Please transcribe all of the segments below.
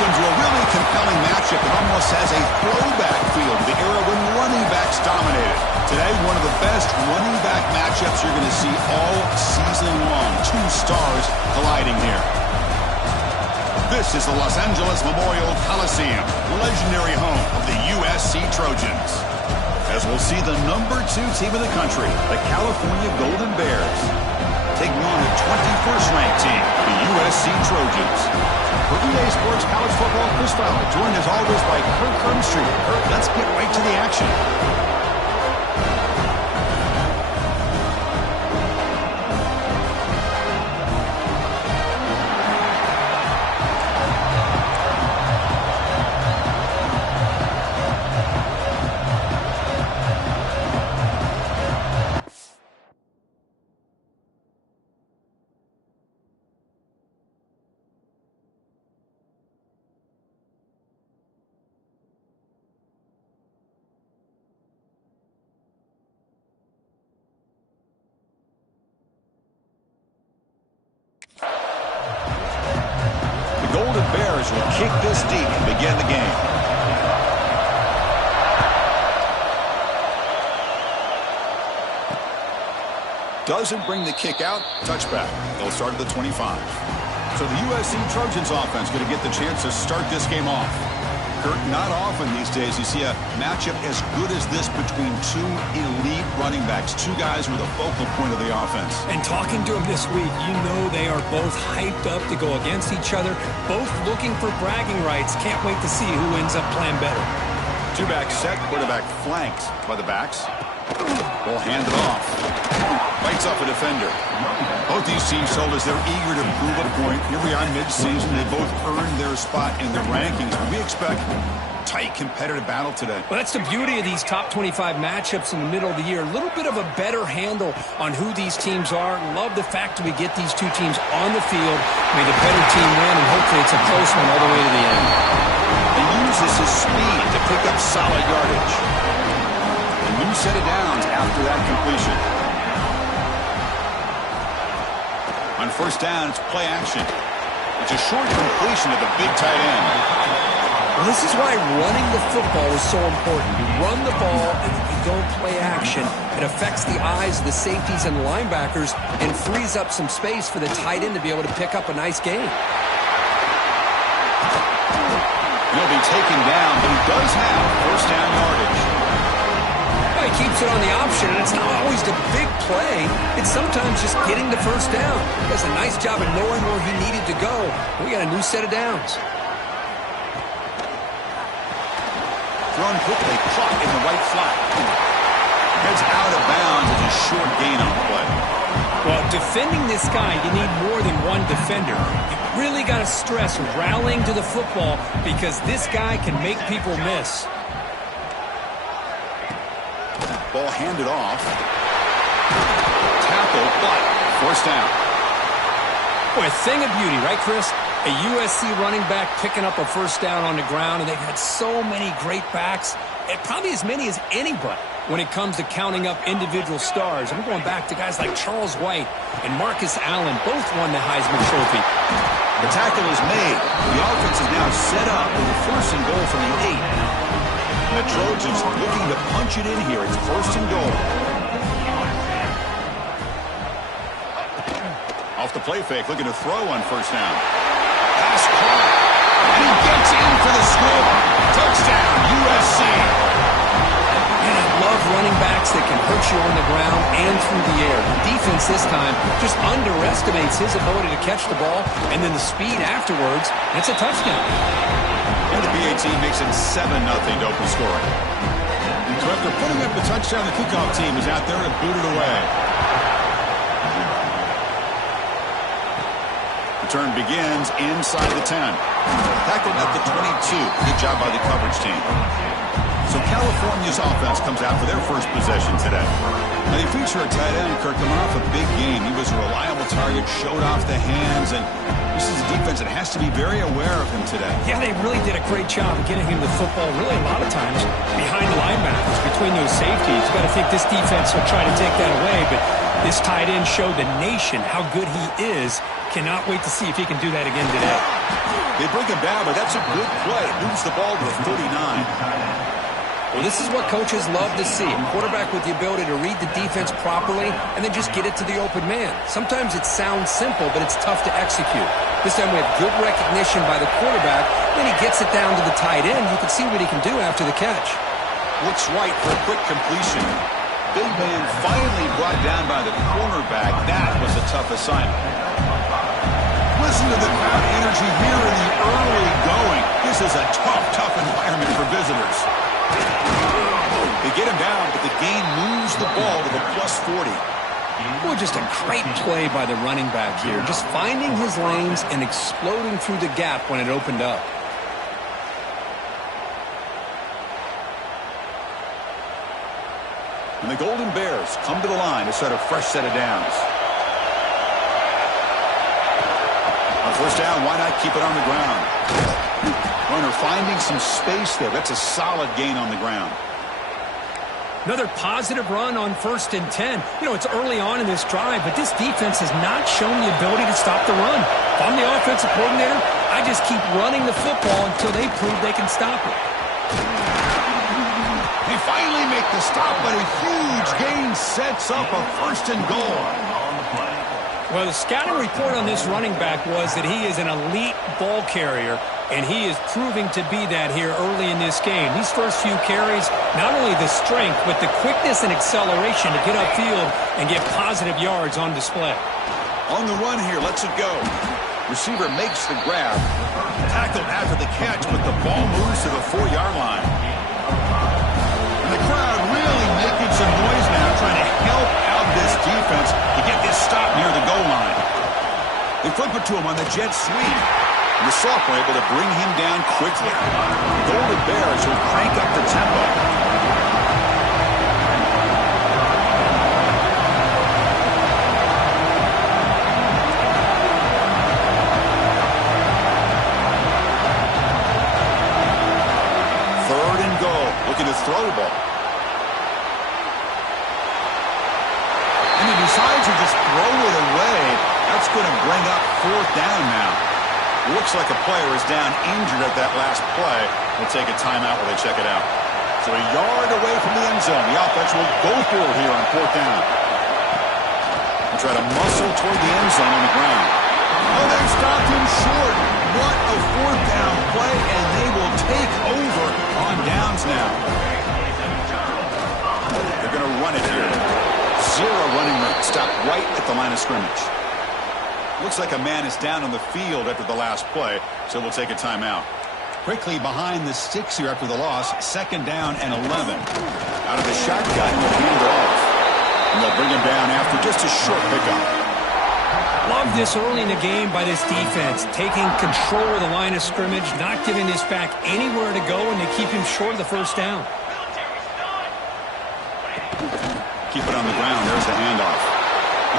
into a really compelling matchup that almost has a throwback feel to the era when running backs dominated. Today, one of the best running back matchups you're going to see all season long. Two stars colliding here. This is the Los Angeles Memorial Coliseum, legendary home of the USC Trojans. As we'll see the number 2 team in the country, the California Golden Bears, taking on the 21st ranked team, the USC Trojans. For EA Sports College Football, Chris Fowler, joined as always by Kirk Herbstreit. Kirk, let's get right to the action. Golden Bears will kick this deep and begin the game. Doesn't bring the kick out. Touchback. They'll start at the 25. So the USC Trojans offense going to get the chance to start this game off. Kurt, not often these days you see a matchup as good as this between two elite running backs, two guys who are the focal point of the offense. And talking to them this week, you know they are both hyped up to go against each other, both looking for bragging rights. Can't wait to see who ends up playing better. Two-back set, quarterback flanked by the backs. Ball handed off. Bites off a defender. Both these teams told us they're eager to prove a point. Here we are mid-season. They both earned their spot in the rankings. We expect tight competitive battle today. Well, that's the beauty of these top 25 matchups in the middle of the year. A little bit of a better handle on who these teams are. Love the fact that we get these two teams on the field. May the better team win, and hopefully it's a close one all the way to the end. He uses his speed to pick up solid yardage. A new set of downs after that completion. On first down, it's play action. It's a short completion to the big tight end. Well, this is why running the football is so important. You run the ball and you don't play action. It affects the eyes of the safeties and the linebackers and frees up some space for the tight end to be able to pick up a nice gain. He'll be taken down, but he does have first down yardage. He keeps it on the option, and it's not always the big play. It's sometimes just getting the first down. He does a nice job of knowing where he needed to go. We got a new set of downs. Thrown quickly, caught in the right flat. Heads out of bounds as a short gain on the play. Well, defending this guy, you need more than one defender. You really got to stress rallying to the football because this guy can make people miss. Ball handed off. Tackle, but first down. Boy, a thing of beauty, right, Chris? A USC running back picking up a first down on the ground, and they've had so many great backs, and probably as many as anybody when it comes to counting up individual stars. I'm going back to guys like Charles White and Marcus Allen, both won the Heisman Trophy. The tackle is made. The offense is now set up with a first and goal from the 8. The Trojans looking to punch it in here. It's first and goal. Off the play fake, looking to throw on first down. Pass caught. And he gets in for the score. Touchdown, USC. And I love running backs that can hurt you on the ground and through the air. The defense this time just underestimates his ability to catch the ball, and then the speed afterwards, and it's a touchdown. And the BA team makes it 7-0 to open scoring. So after putting up the touchdown, the kickoff team is out there to boot it away. Return begins inside the 10. Tackled at the 22. Good job by the coverage team. So California's offense comes out for their first possession today. Now they feature a tight end, Kirk, coming off a big game. He was a reliable target, showed off the hands, and this is a defense that has to be very aware of him today. Yeah, they really did a great job of getting him the football, really a lot of times behind the linebackers, between those safeties. You've got to think this defense will try to take that away, but this tight end showed the nation how good he is. Cannot wait to see if he can do that again today. They bring him down, but that's a good play. Moves the ball to the 39. Well, this is what coaches love to see. A quarterback with the ability to read the defense properly and then just get it to the open man. Sometimes it sounds simple, but it's tough to execute. This time we have good recognition by the quarterback. Then he gets it down to the tight end. You can see what he can do after the catch. Looks right for a quick completion. Big man finally brought down by the cornerback. That was a tough assignment. Listen to the crowd energy here in the early going. This is a tough environment for visitors. They get him down, but the gain moves the ball to the +40. Boy, just a great play by the running back here. Just finding his lanes and exploding through the gap when it opened up. And the Golden Bears come to the line to set a fresh set of downs. On first down, why not keep it on the ground? Runner finding some space there. That's a solid gain on the ground. Another positive run on 1st and 10. You know, it's early on in this drive, but this defense has not shown the ability to stop the run. If I'm the offensive coordinator, I just keep running the football until they prove they can stop it. They finally make the stop, but a huge gain sets up a 1st and goal. Well, the scouting report on this running back was that he is an elite ball carrier, and he is proving to be that here early in this game. These first few carries, not only the strength, but the quickness and acceleration to get upfield and get positive yards on display. On the run here, lets it go. Receiver makes the grab. Tackled after the catch, but the ball moves to the 4-yard line. And the crowd really making some noise now, trying to help out this defense to get this stop near the goal line. They flip it to him on the jet sweep. And the sophomore able to bring him down quickly. The Golden Bears will crank up the tempo. Third and goal. Looking to throw the ball. And he decides to just throw it away. That's going to bring up 4th down now. Looks like a player is down injured at that last play. We'll take a timeout while they check it out. So a yard away from the end zone. The offense will go for it here on 4th down. They'll try to muscle toward the end zone on the ground. Oh, they stopped him short. What a 4th down play, and they will take over on downs now. They're going to run it here. 0 running room. Stopped right at the line of scrimmage. Looks like a man is down on the field after the last play, so we'll take a timeout. Quickly behind the sticks here after the loss, 2nd down and 11. Out of the shotgun, will hand it off. And they'll bring him down after just a short pickup. Love this early in the game by this defense, taking control of the line of scrimmage, not giving this back anywhere to go, and they keep him short of the 1st down. Keep it on the ground. There's the handoff.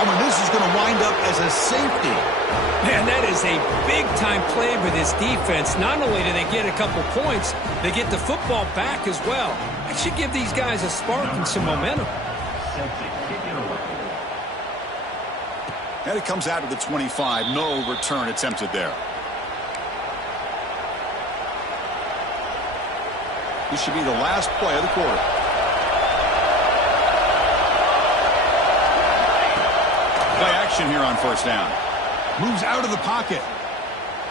This is going to wind up as a safety. Man, that is a big-time play with this defense. Not only do they get a couple points, they get the football back as well. That should give these guys a spark and some momentum. And it comes out of the 25. No return attempted there. This should be the last play of the quarter. Play action here on 1st down. Moves out of the pocket.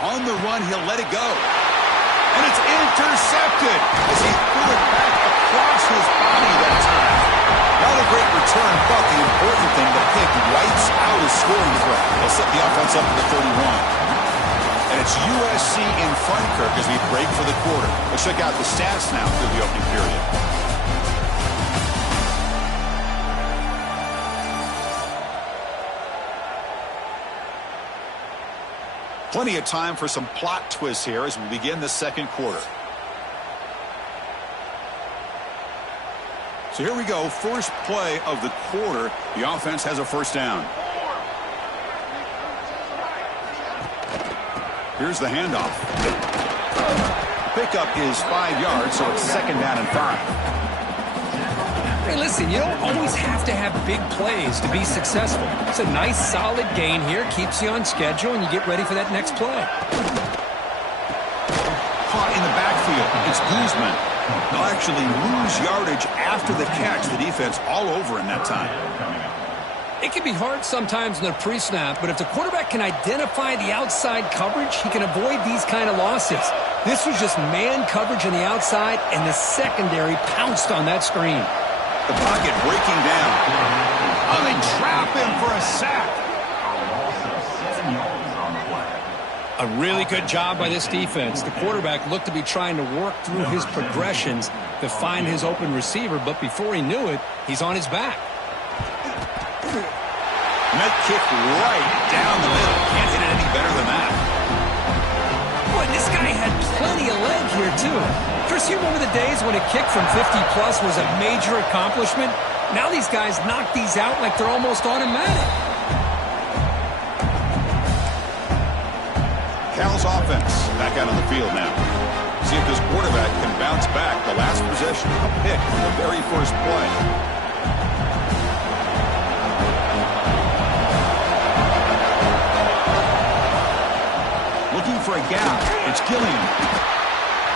On the run, he'll let it go. And it's intercepted as he threw it back across his body that time. Not a great return, but the important thing, the pick wipes out his scoring threat. They'll set the offense up to the 31. And it's USC in front, Kirk, as we break for the quarter. Let's check out the stats now through the opening period. Plenty of time for some plot twists here as we begin the 2nd quarter. So here we go. First play of the quarter. The offense has a 1st down. Here's the handoff. Pickup is 5 yards, so it's 2nd down and 5. Hey, listen, you don't always have to have big plays to be successful. It's a nice, solid gain here, keeps you on schedule, and you get ready for that next play. backfield. It's Guzman. They'll actually lose yardage after the catch. The defense all over in that time. It can be hard sometimes in the pre-snap, but if the quarterback can identify the outside coverage, he can avoid these kind of losses. This was just man coverage on the outside, and the secondary pounced on that screen. The pocket breaking down. Oh, they trap him for a sack. A really good job by this defense. The quarterback looked to be trying to work through his progressions to find his open receiver, but before he knew it, he's on his back. Net kick right down the middle. Can't hit it any better than that. Boy, this guy had plenty of leg here, too. Chris, you remember the days when a kick from 50-plus was a major accomplishment? Now these guys knock these out like they're almost automatic. Cal's offense back out on the field now. See if this quarterback can bounce back. The last possession, a pick from the very first play. Looking for a gap. It's Gilliam.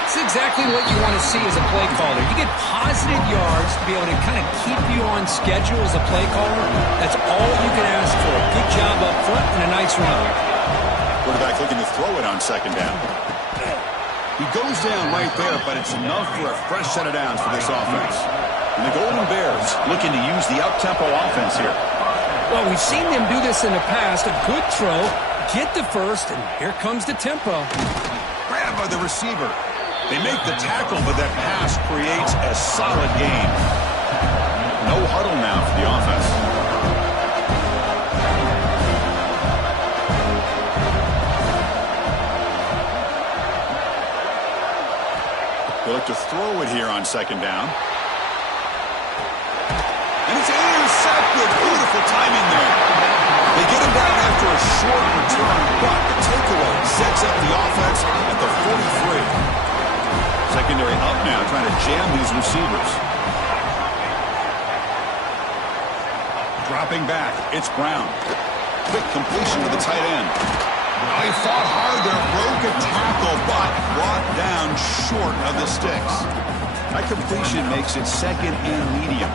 It's exactly what you want to see as a play caller. You get positive yards to be able to kind of keep you on schedule as a play caller. That's all you can ask for. A good job up front and a nice run. Quarterback looking to throw it on second down. He goes down right there, but it's enough for a fresh set of downs for this offense. And the Golden Bears looking to use the up-tempo offense here. Well, we've seen them do this in the past. A good throw, get the first, and here comes the tempo. Grabbed by the receiver. They make the tackle, but that pass creates a solid gain. No huddle now for the offense. They look to throw it here on second down. And it's intercepted. Beautiful timing there. They get him down after a short return, but the takeaway sets up the offense at the 43. Secondary up now, trying to jam these receivers. Dropping back, it's Brown. Quick completion to the tight end. He fought hard there, broke a tackle, but brought down short of the sticks. That completion makes it second and medium.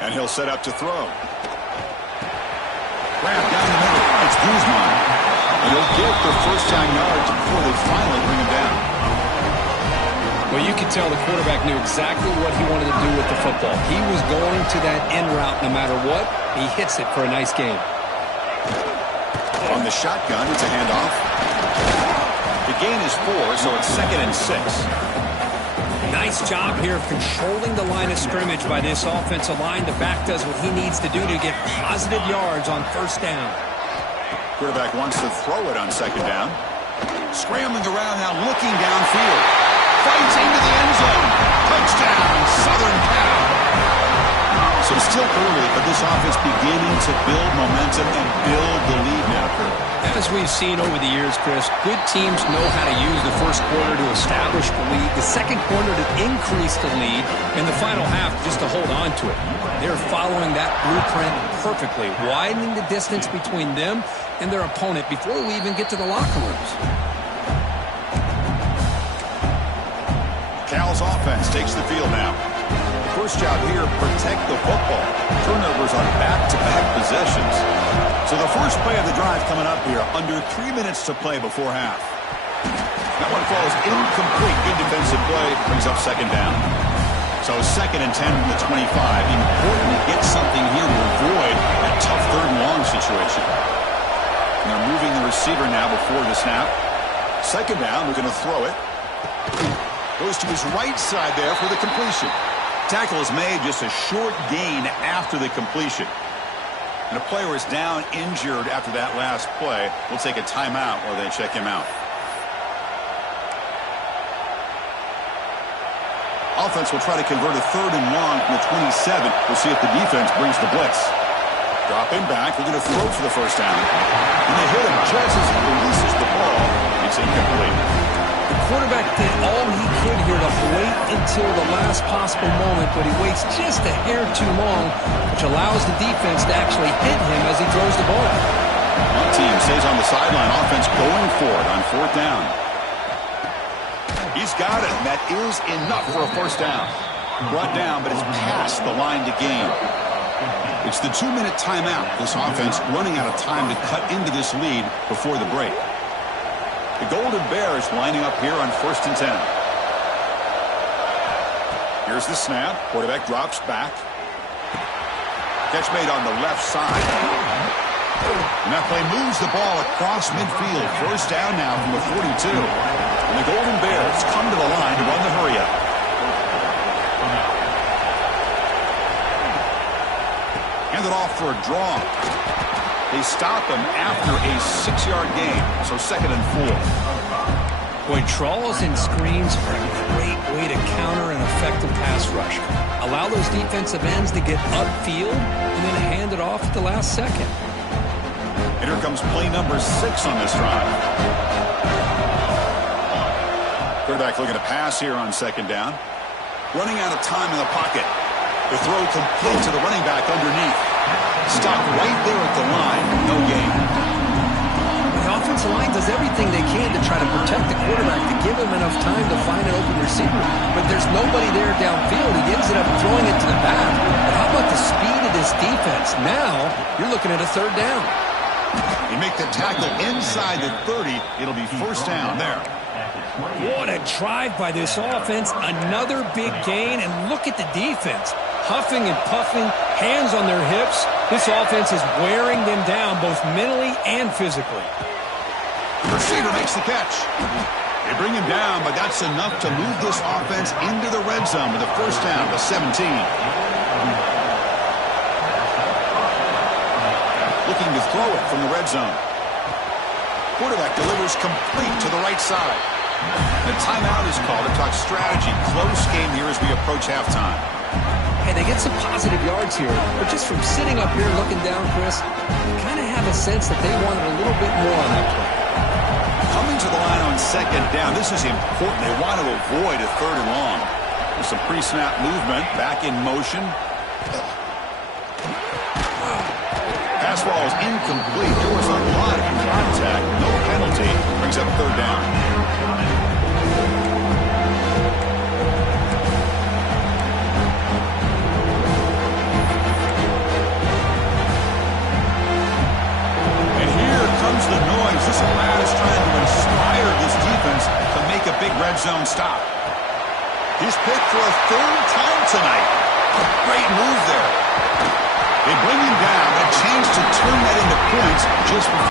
And he'll set up to throw. Grab down the middle. It's Guzman. And he'll get the first-down yards before they finally bring him down. Well, you can tell the quarterback knew exactly what he wanted to do with the football. He was going to that end route no matter what. He hits it for a nice gain. On the shotgun, it's a handoff. The gain is 4, so it's second and 6. Nice job here of controlling the line of scrimmage by this offensive line. The back does what he needs to do to get positive yards on first down. Quarterback wants to throw it on second down. Scrambling around now, looking downfield. Fights into the end zone. Touchdown, Southern Cal. So it's still early, but this offense beginning to build momentum and build the lead now, Kurt. As we've seen over the years, Chris, good teams know how to use the first quarter to establish the lead, the second quarter to increase the lead, and the final half just to hold on to it. They're following that blueprint perfectly, widening the distance between them and their opponent before we even get to the locker rooms. Cal's offense takes the field now. The first job here, protect the football. Turnovers on back-to-back possessions. So the first play of the drive coming up here, under 3 minutes to play before half. That one falls incomplete. Good defensive play, brings up second down. So second and 10 from the 25. Important to get something here to avoid that tough third and long situation. And they're moving the receiver now before the snap. Second down, they're going to throw it. Goes to his right side there for the completion. Tackle is made, just a short gain after the completion. And a player is down injured after that last play. We'll take a timeout while they check him out. Offense will try to convert a third and long from the 27. We'll see if the defense brings the blitz. Dropping back, they're going to throw for the first down. And they hit him just as he releases the ball. It's incomplete. The quarterback did all he could here to wait until the last possible moment, but he waits just a hair too long, which allows the defense to actually hit him as he throws the ball. One team stays on the sideline. Offense going for it on 4th down. He's got it, and that is enough for a first down. Brought down, but it's past the line to gain. It's the 2-minute timeout. This offense running out of time to cut into this lead before the break. The Golden Bears lining up here on 1st and 10. Here's the snap. Quarterback drops back. Catch made on the left side. And that play moves the ball across midfield. First down now from the 42. And the Golden Bears come to the line to run the hurry-up. Hand it off for a draw. They stop him after a 6-yard gain. So 2nd and 4. Boy, draws and screens are a great way to counter an effective pass rush. Allow those defensive ends to get upfield and then hand it off at the last second. And here comes play number 6 on this drive. Quarterback looking to pass here on 2nd down. Running out of time in the pocket. The throw complete to the running back underneath. Stopped right there at the line. No gain. The offensive line does everything they can to try to protect the quarterback to give him enough time to find an open receiver. But there's nobody there downfield. He ends up throwing it to the back. But how about the speed of this defense? Now you're looking at a 3rd down. You make the tackle inside the 30. It'll be first down there. What a drive by this offense. Another big gain. And look at the defense. Huffing and puffing, hands on their hips. This offense is wearing them down both mentally and physically. The receiver makes the catch. They bring him down, but that's enough to move this offense into the red zone with a first down to 17. Looking to throw it from the red zone. Quarterback delivers complete to the right side. The timeout is called to talk strategy. Close game here as we approach halftime. Hey, they get some positive yards here, but just from sitting up here looking down, Chris, you kind of have a sense that they wanted a little bit more on that play. Coming to the line on 2nd down, this is important. They want to avoid a 3rd and long. With some pre-snap movement, back in motion. Pass ball is incomplete. There was a lot of contact. No penalty. Brings up 3rd down. The noise. This lad is trying to inspire this defense to make a big red zone stop. He's picked for a 3rd time tonight. Great move there. They bring him down. A chance to turn that into points just before.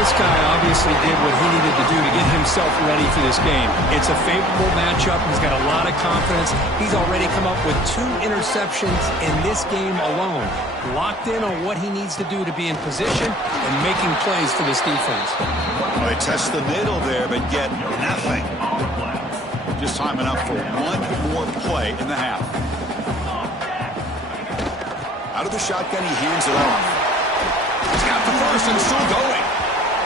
This guy obviously did what he needed to do to get himself ready for this game. It's a favorable matchup. He's got a lot of confidence. He's already come up with 2 interceptions in this game alone. Locked in on what he needs to do to be in position and making plays for this defense. Well, they test the middle there, but get nothing. Just time enough for one more play in the half. Out of the shotgun, he hands it off. He's got the first and still going.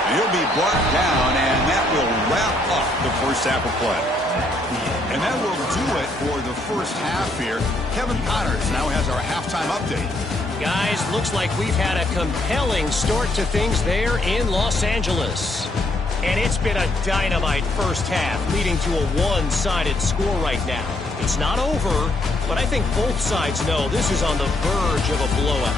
He'll be brought down, and that will wrap up the first half of play. And that will do it for the first half here. Kevin Connors now has our halftime update. Guys, looks like we've had a compelling start to things there in Los Angeles. And it's been a dynamite first half, leading to a one-sided score right now. It's not over, but I think both sides know this is on the verge of a blowout.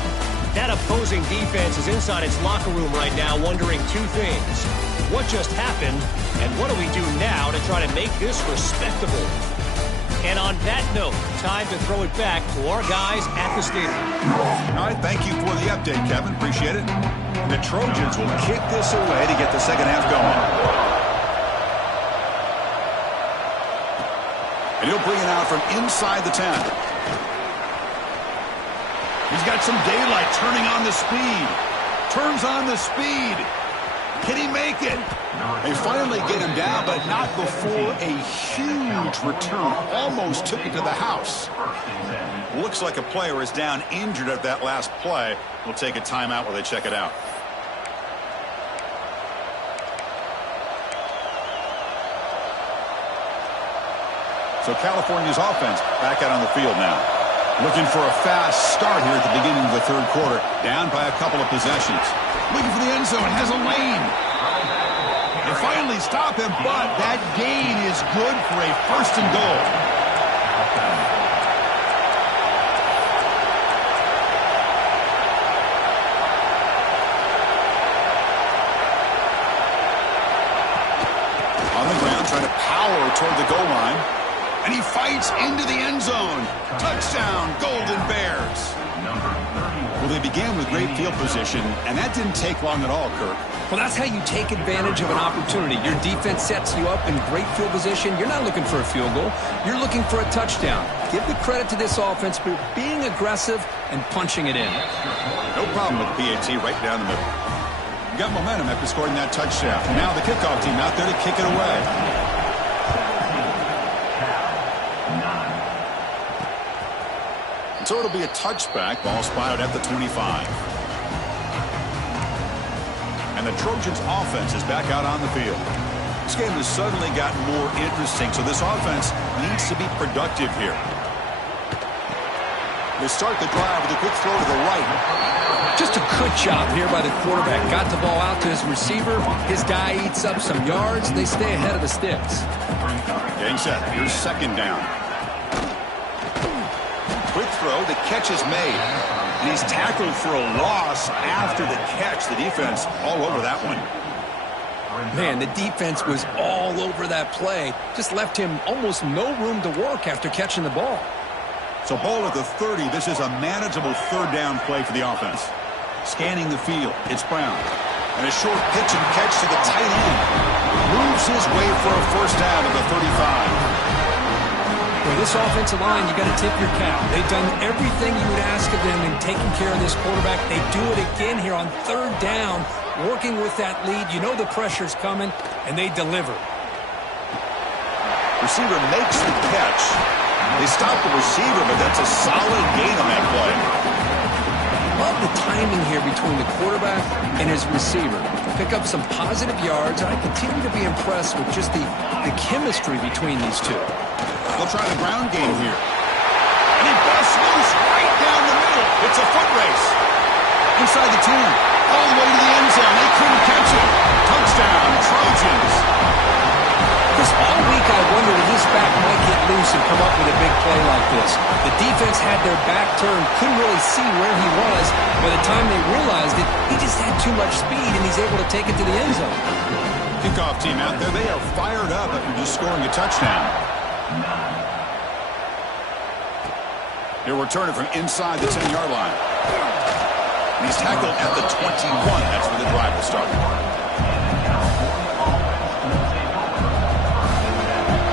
That opposing defense is inside its locker room right now wondering two things. What just happened, and what do we do now to try to make this respectable? And on that note, time to throw it back to our guys at the stadium. All right, thank you for the update, Kevin. Appreciate it. The Trojans will kick this away to get the second half going. And he'll bring it out from inside the 10. He's got some daylight turning on the speed. Turns on the speed. Can he make it? They finally get him down, but not before a huge return. Almost took it to the house. Looks like a player is down injured at that last play. We'll take a timeout while they check it out. So California's offense back out on the field now. Looking for a fast start here at the beginning of the third quarter. Down by a couple of possessions. Looking for the end zone. Has a lane. They finally stop him, but that gain is good for a first and goal. On the ground, trying to power toward the goal line. And he fights into the end zone. Touchdown, Golden Bears. Well, they began with great field position, and that didn't take long at all, Kirk. Well, that's how you take advantage of an opportunity. Your defense sets you up in great field position. You're not looking for a field goal. You're looking for a touchdown. Give the credit to this offense for being aggressive and punching it in. No problem with the PAT right down the middle. You got momentum after scoring that touchdown. Now the kickoff team out there to kick it away. So it'll be a touchback. Ball spotted at the 25. And the Trojans' offense is back out on the field. This game has suddenly gotten more interesting, so this offense needs to be productive here. They start the drive with a quick throw to the right. Just a good job here by the quarterback. Got the ball out to his receiver. His guy eats up some yards. They stay ahead of the sticks. Getting set. Here's second down. Quick throw. The catch is made. And he's tackled for a loss after the catch. The defense all over that one. Man, the defense was all over that play. Just left him almost no room to work after catching the ball. So ball at the 30. This is a manageable third down play for the offense. Scanning the field. It's Brown. And a short pitch and catch to the tight end. Moves his way for a first down at the 35. Boy, this offensive line, you got to tip your cap. They've done everything you would ask of them in taking care of this quarterback. They do it again here on third down, working with that lead. You know the pressure's coming, and they deliver. Receiver makes the catch. They stop the receiver, but that's a solid gain on that play. Love the timing here between the quarterback and his receiver. Pick up some positive yards, and I continue to be impressed with just the chemistry between these two. They'll try the ground game here. And he busts loose right down the middle. It's a foot race. Inside the 10. All the way to the end zone. They couldn't catch it. Touchdown, Trojans. Chris, all week I wondered if this back might get loose and come up with a big play like this. The defense had their back turned, couldn't really see where he was. By the time they realized it, he just had too much speed, and he's able to take it to the end zone. Kickoff team out there. They are fired up after just scoring a touchdown. He'll return it from inside the 10-yard line. And he's tackled at the 21. That's where the drive will start.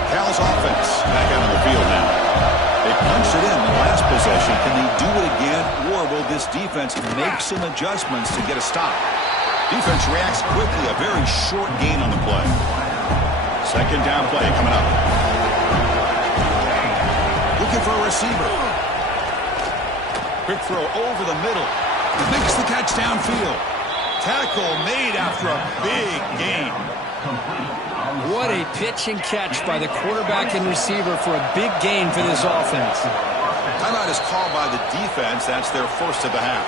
Cal's offense back out on the field now. They punched it in the last possession. Can they do it again, or will this defense make some adjustments to get a stop? Defense reacts quickly. A very short gain on the play. Second down play coming up. Looking for a receiver. Quick throw over the middle. Makes the catch downfield. Tackle made after a big gain. What a pitch and catch by the quarterback and receiver for a big gain for this offense. Timeout is called by the defense. That's their first of the half.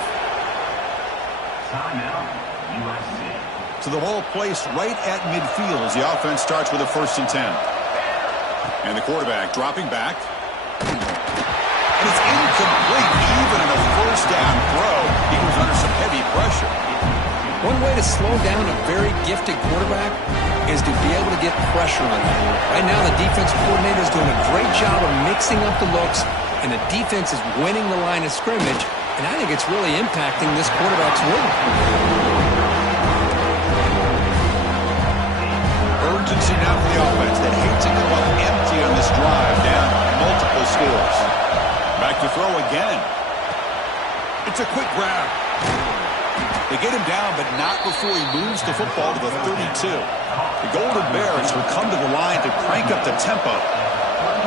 So the ball placed right at midfield as the offense starts with a 1st and 10. And the quarterback dropping back. And it's incomplete. Even in a 1st down throw, he was under some heavy pressure. One way to slow down a very gifted quarterback is to be able to get pressure on him. Right now, the defense coordinator is doing a great job of mixing up the looks, and the defense is winning the line of scrimmage, and I think it's really impacting this quarterback's rhythm. Urgency now for the offense that hate to come up empty on this drive, down multiple scores. Back to throw again. It's a quick grab. They get him down, but not before he moves the football to the 32. The Golden Bears will come to the line to crank up the tempo.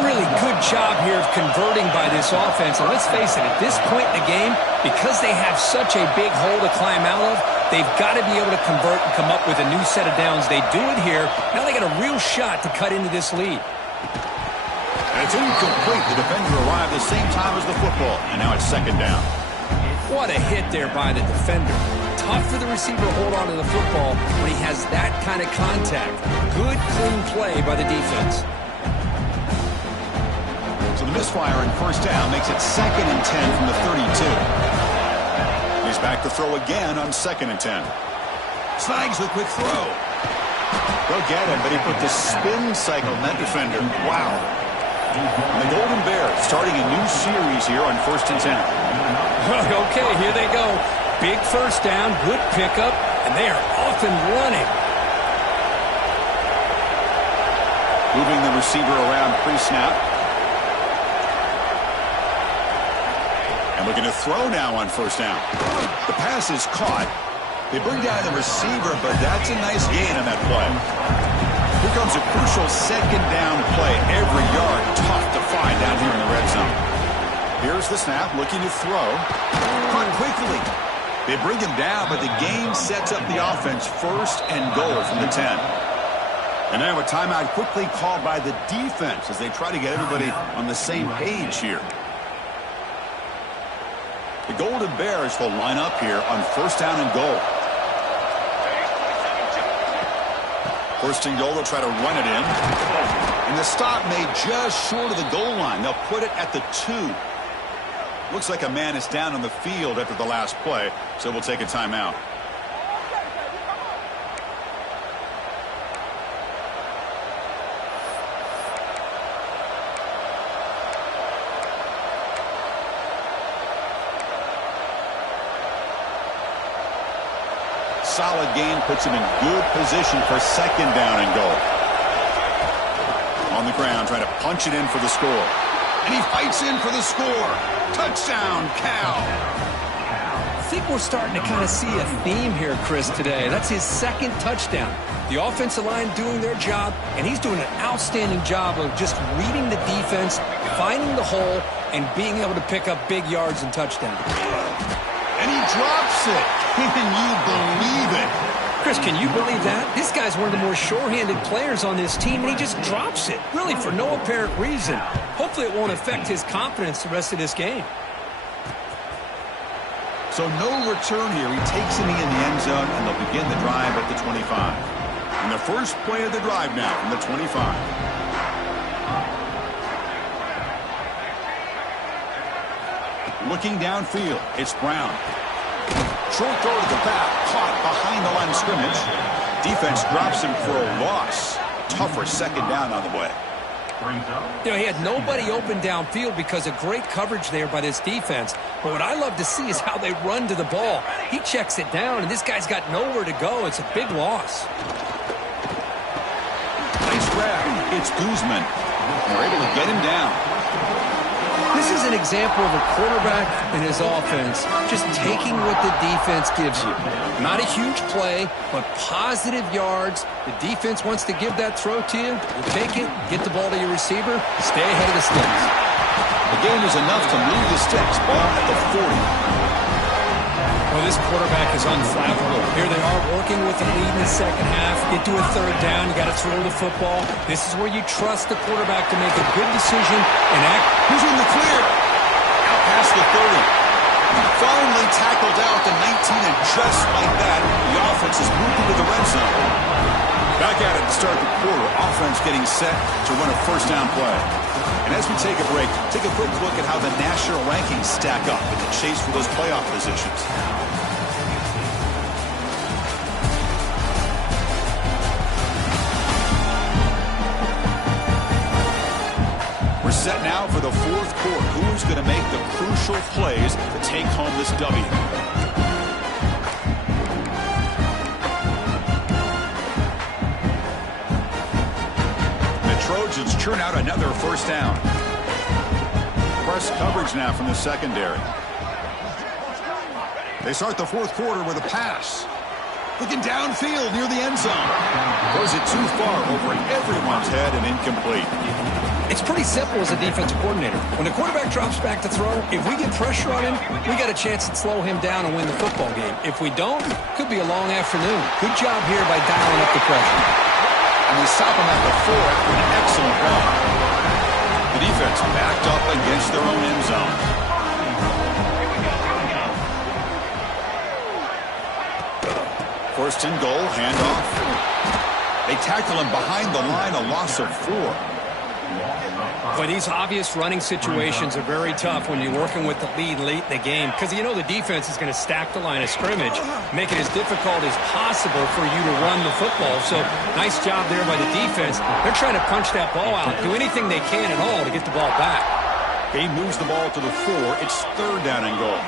Really good job here of converting by this offense. And let's face it, at this point in the game, because they have such a big hole to climb out of, they've got to be able to convert and come up with a new set of downs. They do it here. Now they got a real shot to cut into this lead. And it's incomplete. The defender arrived the same time as the football. And now it's 2nd down. What a hit there by the defender. Tough for the receiver to hold on to the football when he has that kind of contact. Good, clean play by the defense. So the misfire in 1st down makes it 2nd and 10 from the 32. He's back to throw again on 2nd and 10. Snags the quick throw. They'll get him, but he put the spin cycle on that defender. Wow. And the Golden Bears starting a new series here on 1st and 10. Okay, here they go. Big 1st down, good pickup, and they are off and running. Moving the receiver around pre-snap. And looking to throw now on 1st down. The pass is caught. They bring down the receiver, but that's a nice gain on that play. Here comes a crucial 2nd down play. Every yard tough to find down here in the red zone. Here's the snap, looking to throw. Caught quickly. They bring him down, but the game sets up the offense 1st and goal from the 10. And now a timeout quickly called by the defense as they try to get everybody on the same page here. The Golden Bears will line up here on 1st down and goal. 1st and goal, they'll try to run it in. And the stop made just short of the goal line. They'll put it at the 2. Looks like a man is down on the field after the last play, so we'll take a timeout. Solid gain puts him in good position for 2nd down and goal. On the ground, trying to punch it in for the score. And he fights in for the score. Touchdown, Cal. I think we're starting to kind of see a theme here, Chris, today. That's his 2nd touchdown. The offensive line doing their job, and he's doing an outstanding job of just reading the defense, finding the hole, and being able to pick up big yards and touchdowns. And he drops it. Can you believe it? Chris, can you believe that? This guy's one of the more sure-handed players on this team, and he just drops it, really for no apparent reason. Hopefully it won't affect his confidence the rest of this game. So no return here. He takes it in the end zone, and they'll begin the drive at the 25. And the first play of the drive now from the 25. Looking downfield, it's Brown. Short throw to the back, caught behind the line of scrimmage. Defense drops him for a loss. Tougher 2nd down on the way. You know, he had nobody open downfield because of great coverage there by this defense. But what I love to see is how they run to the ball. He checks it down, and this guy's got nowhere to go. It's a big loss. Nice grab. It's Guzman. They're able to get him down. This is an example of a quarterback and his offense just taking what the defense gives you. Not a huge play, but positive yards. The defense wants to give that throw to you. You take it, get the ball to your receiver, stay ahead of the sticks. The game is enough to move the sticks. Ball at the 40. Well, this quarterback is unflappable. Here they are working with the lead in the 2nd half. Get to a 3rd down, you got to throw the football. This is where you trust the quarterback to make a good decision and act. Who's in the clear? Out past the 30. Finally tackled down at the 19, and just like that, the offense has moved into the red zone. Back at it to start the quarter. Offense getting set to run a first down play. And as we take a break, take a quick look at how the national rankings stack up in the chase for those playoff positions. We're set now for the fourth quarter. Who's going to make the crucial plays to take home this W? Trojans churn out another first down. Press coverage now from the secondary. They start the fourth quarter with a pass. Looking downfield near the end zone. Throws it too far over everyone's head and incomplete. It's pretty simple as a defensive coordinator. When the quarterback drops back to throw, if we get pressure on him, we got a chance to slow him down and win the football game. If we don't, could be a long afternoon. Good job here by dialing up the pressure. And they stop him at the 4 after an excellent run. The defense backed up against their own end zone. First and goal, handoff. They tackle him behind the line, a loss of 4. Boy, these obvious running situations are very tough when you're working with the lead late in the game because you know the defense is going to stack the line of scrimmage, make it as difficult as possible for you to run the football. So nice job there by the defense. They're trying to punch that ball out, do anything they can at all to get the ball back. He moves the ball to the 4. It's third down and goal.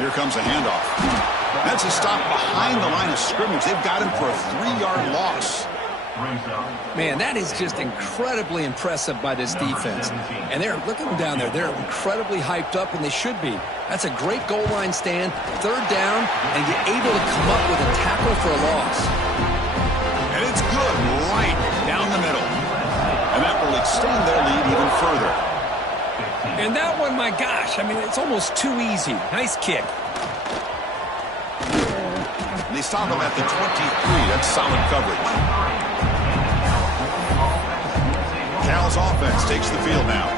Here comes a handoff. That's a stop behind the line of scrimmage. They've got him for a 3-yard loss. Man, that is just incredibly impressive by this defense. And look at them down there. They're incredibly hyped up, and they should be. That's a great goal line stand, third down, and you're able to come up with a tackle for a loss. And it's good right down the middle. And that will extend their lead even further. And that one, my gosh, I mean, it's almost too easy. Nice kick. They stop him at the 23. That's solid coverage. Cal's offense takes the field now.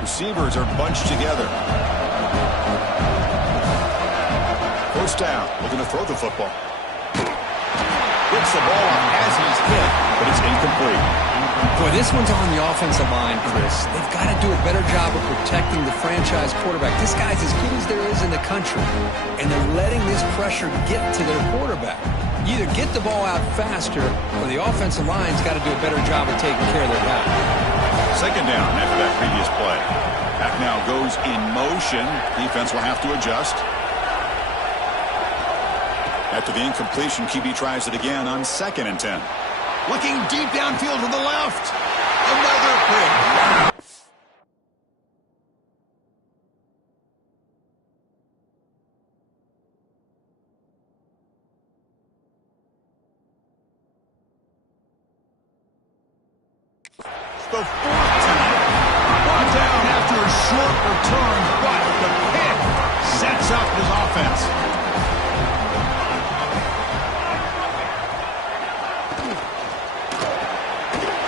Receivers are bunched together. First down. Looking to throw the football. Gets the ball as he's hit, but it's incomplete. Boy, this one's on the offensive line, Chris. They've got to do a better job of protecting the franchise quarterback. This guy's as good as there is in the country, and they're letting this pressure get to their quarterback. You either get the ball out faster, or the offensive line's got to do a better job of taking care of their guy. Second down after that previous play. Back now goes in motion. Defense will have to adjust. After the incompletion, QB tries it again on 2nd and 10. Looking deep downfield to the left. Another pick. The 4th time. Brought down after a short return, but the pick sets up his offense.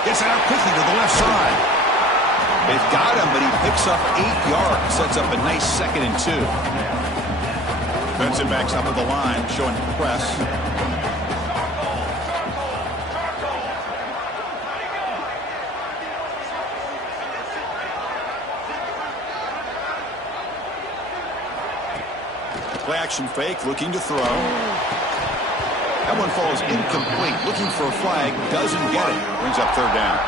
Gets it out quickly to the left side. They've got him, but he picks up 8 yards. Sets up a nice 2nd and 2. Benson backs up at the line, showing press. Play action fake, looking to throw. That one falls incomplete. Looking for a flag, doesn't get it. Brings up third down.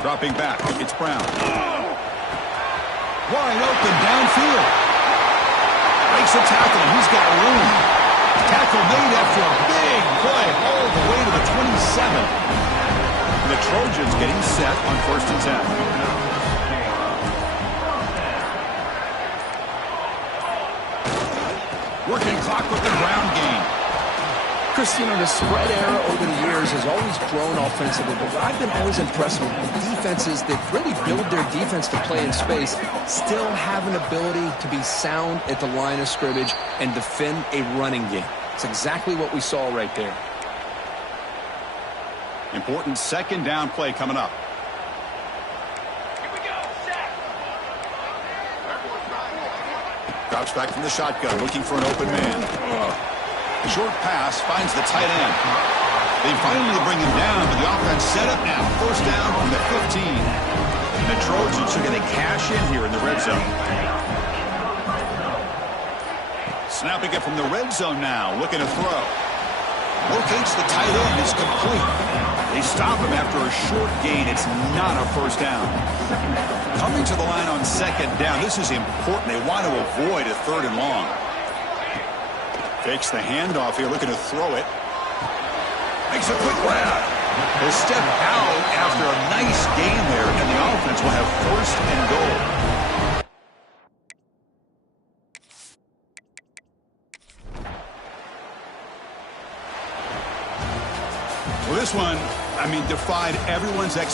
Dropping back, it's Brown. Wide open downfield. Makes a tackle, he's got room. Tackle made after a big play all the way to the 27. And the Trojans getting set on 1st and 10. Working clock with the ground game. Chris, the spread era over the years has always grown offensively, but what I've been always impressed with defenses that really build their defense to play in space still have an ability to be sound at the line of scrimmage and defend a running game. It's exactly what we saw right there. Important second down play coming up. Drops back from the shotgun, looking for an open man. The short pass finds the tight end. They finally bring him down, but the offense set up now. First down from the 15. And the Trojans are going to cash in here in the red zone. Snapping it from the red zone now, looking to throw. Locates the tight end, is complete. They stop him after a short gain. It's not a first down. Coming to the line on second down. This is important. They want to avoid a third and long. Fakes the handoff here, looking to throw it. Makes a quick grab. He'll step out after a nice gain there, and the offense will have first and goal. Well, this one, defied everyone's expectations.